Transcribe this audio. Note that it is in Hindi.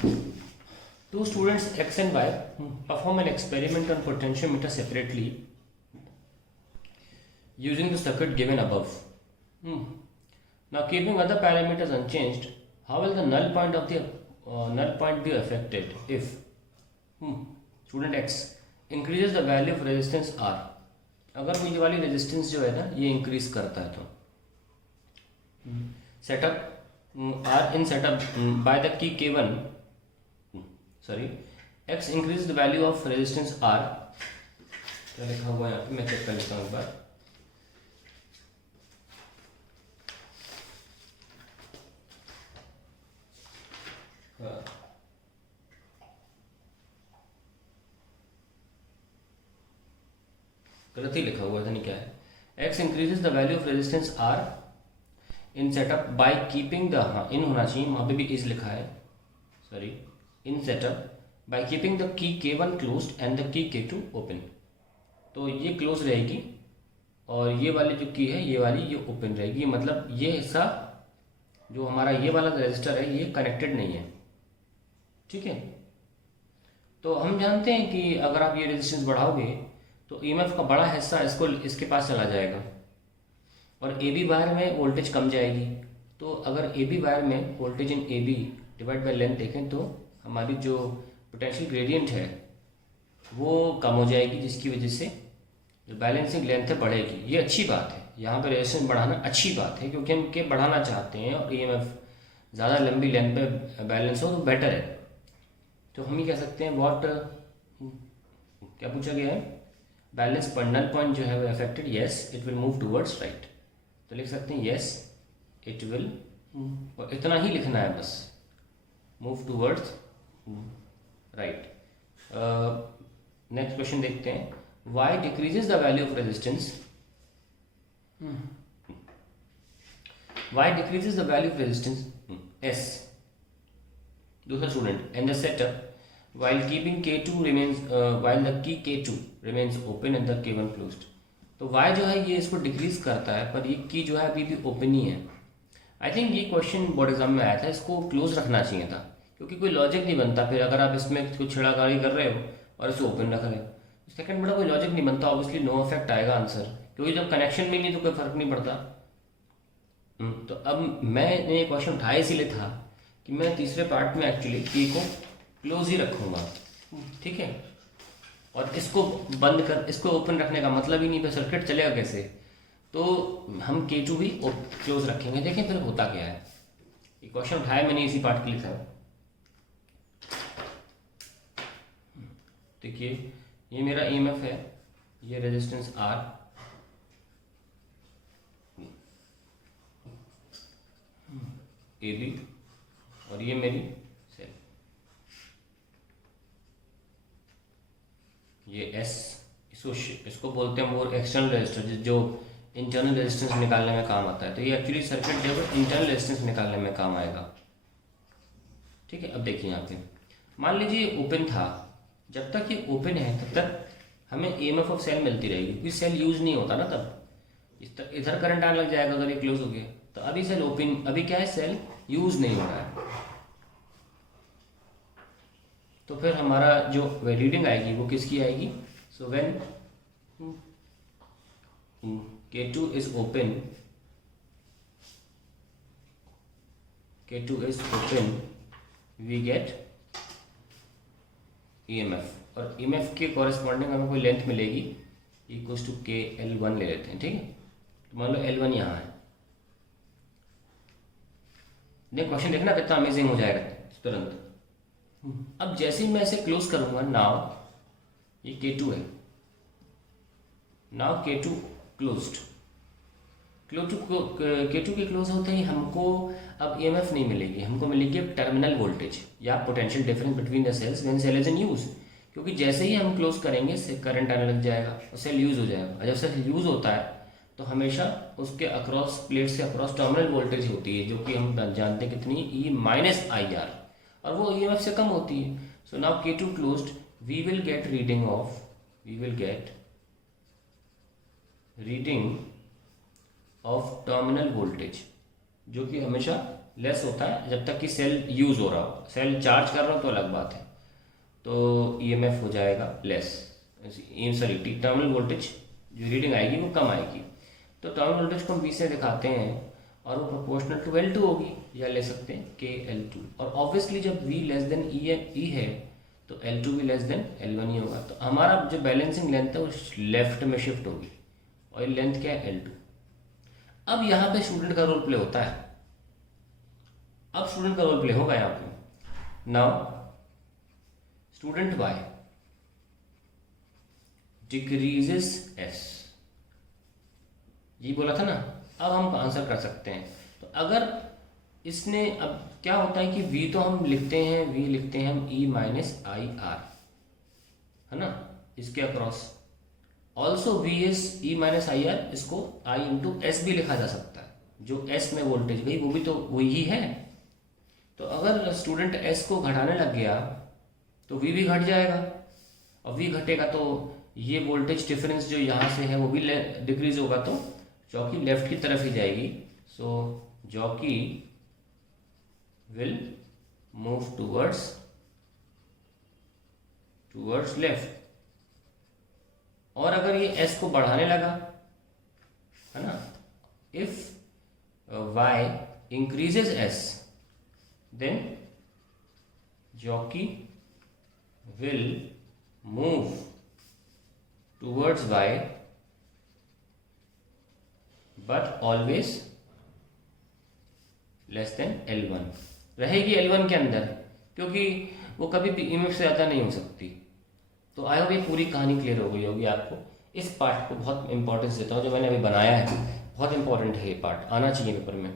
Two students X and Y perform an experiment on potentiometer separately using the circuit given above. Now, keeping other parameters unchanged, how will the null point of the null point be affected if student X increases the value of resistance R? अगर ये वाली रेजिस्टेंस जो है ना ये इंक्रीज करता है तो setup R in setup by the key K1 sorry X increase the value of resistance R. क्या लिखा हुआ है यहाँ पे मैं चेक कर लेता हूँ एक बार. गलत ही लिखा हुआ था नहीं क्या है. X increases the value of resistance R in setup by keeping the in होना चाहिए वहाँ पे भी इज लिखा है sorry in setup by keeping the key K1 closed end the key K2 open. तो ये क्लोज रहेगी और ये वाली जो की है ये वाली ये ओपन रहेगी. मतलब ये हिस्सा जो हमारा ये वाला रजिस्टर है ये कनेक्टेड नहीं है. ठीक है. तो हम जानते हैं कि अगर आप ये रेजिस्टेंस बढ़ाओगे तो ईएमएफ का बड़ा हिस्सा इसके पास चला जाएगा और ए बी वायर में वोल्टेज कम जाएगी. तो अगर ए बी वायर में voltage in A B divide by length देखें तो हमारी जो पोटेंशियल ग्रेडियंट है वो कम हो जाएगी जिसकी वजह से जो बैलेंसिंग लेंथ है बढ़ेगी. ये अच्छी बात है. यहाँ पर रेजिस्टेंस बढ़ाना अच्छी बात है क्योंकि हम के बढ़ाना चाहते हैं और ईएमएफ ज़्यादा लंबी लेंथ पे बैलेंस हो तो बेटर है. तो हम ये कह सकते हैं व्हाट क्या पूछा गया है बैलेंस पर नल पॉइंट जो है वो affected. Yes it will move towards right. तो लिख सकते हैं येस इट विल और इतना ही लिखना है बस move towards right. Next question देखते हैं. Y decreases the value of resistance Y decreases the value of resistance S. दूसरा student and the setup while keeping K2 remains while the key K2 remains open and the K1 closed. तो y जो है ये इसको डिक्रीज करता है पर ये की जो है अभी भी ओपन ही है. आई थिंक ये क्वेश्चन बोर्ड एग्जाम में आया था. इसको क्लोज रखना चाहिए था क्योंकि कोई लॉजिक नहीं बनता फिर अगर आप इसमें कुछ छेड़ाछाड़ी कर रहे हो और इसे ओपन रख रहे हो. सेकंड बड़ा कोई लॉजिक नहीं बनता. ऑब्वियसली नो इफेक्ट आएगा आंसर क्योंकि जब कनेक्शन में नहीं तो कोई फर्क नहीं पड़ता. तो अब मैंने ये क्वेश्चन उठाया इसीलिए था कि मैं तीसरे पार्ट में एक्चुअली की को क्लोज ही रखूंगा. ठीक है. और इसको बंद कर इसको ओपन रखने का मतलब ही नहीं फिर सर्किट चलेगा कैसे. तो हम K2 भी क्लोज रखेंगे. देखें फिर होता क्या है. ये क्वेश्चन उठाया मैंने इसी पार्ट के लिए था. देखिए ये मेरा ईएमएफ है ये रेजिस्टेंस R ए बी और ये मेरी सेल ये एस. इसको बोलते हैं मोर एक्सटर्नल रेजिस्टर जो इंटरनल रेजिस्टेंस निकालने में काम आता है. तो ये एक्चुअली सर्किट जो है इंटरनल रेजिस्टेंस निकालने में काम आएगा. ठीक है. अब देखिए यहाँ पे मान लीजिए ओपन था. जब तक ये ओपन है तब तक हमें ईएमएफ ऑफ सेल मिलती रहेगी क्योंकि सेल यूज नहीं होता ना. तब इधर करंट आने लग जाएगा अगर ये क्लोज हो गया. तो अभी सेल ओपन अभी क्या है सेल यूज नहीं हो रहा है. तो फिर हमारा जो रीडिंग आएगी वो किसकी आएगी. So when K2 is open we get EMF और EMF के कॉरेस्पॉन्डिंग हमें कोई लेंथ मिलेगी इक्वल्स टू के L1 ले लेते हैं. ठीक है. तो मान लो L1 यहाँ है. नहीं क्वेश्चन देखना कितना अमेजिंग हो जाएगा तुरंत. अब जैसे ही मैं इसे क्लोज करूंगा नाउ ये K2 है. Now K2 closed. K2 के क्लोज होते ही हमको अब EMF नहीं मिलेगी. हमको मिलेगी अब टर्मिनल वोल्टेज या potential difference between the cells when cell is in use. क्योंकि जैसे ही हम क्लोज करेंगे करंट आने लग जाएगा और सेल यूज हो जाएगा. और जब सेल यूज होता है तो हमेशा उसके अक्रॉस प्लेट से अक्रॉस टर्मिनल वोल्टेज होती है जो कि हम जानते हैं कितनी E माइनस IR और वो EMF से कम होती है. So now K2 closed we will get reading of terminal voltage जो कि हमेशा लेस होता है जब तक कि सेल यूज़ हो रहा हो, सेल चार्ज कर रहा हो तो अलग बात है। तो ईएमएफ हो जाएगा लेस, सॉरी टर्मिनल वोल्टेज जो रीडिंग आएगी वो कम आएगी। तो टर्मिनल वोल्टेज को हम V से दिखाते हैं और वो प्रोपोर्शनल टू L2 होगी, या ले सकते हैं के L2। और ऑब्वियसली जब V लेस देन E है तो L2 भी लेस देन L1 ही होगा। तो हमारा जो बैलेंसिंग लेंथ है वो लेफ्ट में शिफ्ट होगी और लेंथ क्या है L2। अब यहाँ पे स्टूडेंट का रोल प्ले होता है, अब स्टूडेंट का रोल प्ले होगा यहाँ पे। Now student Y decreases S, ये बोला था ना। अब हम आंसर कर सकते हैं। तो अगर इसने, अब क्या होता है कि V तो हम लिखते हैं, V लिखते हैं हम E माइनस आई आर, है ना, इसके across. Also V is E minus I R, इसको I इंटू एस भी लिखा जा सकता है। जो S में वोल्टेज गई वो भी तो वही है। तो अगर स्टूडेंट S को घटाने लग गया तो V भी घट जाएगा, और V घटेगा तो ये वोल्टेज डिफरेंस जो यहाँ से है वो भी डिक्रीज होगा, तो चौकी लेफ्ट की तरफ ही जाएगी। So jockey will move towards left. और अगर ये S को बढ़ाने लगा, है ना, if Y increases S then jockey will move towards Y but always less than L1, रहेगी L1 के अंदर, क्योंकि वो कभी भी ईएमएफ से ज़्यादा नहीं हो सकती। तो आई होप ये पूरी कहानी क्लियर हो गई होगी आपको। इस पार्ट को बहुत इंपॉर्टेंस देता हूँ, जो मैंने अभी बनाया है बहुत इंपॉर्टेंट है, ये पार्ट आना चाहिए पेपर में।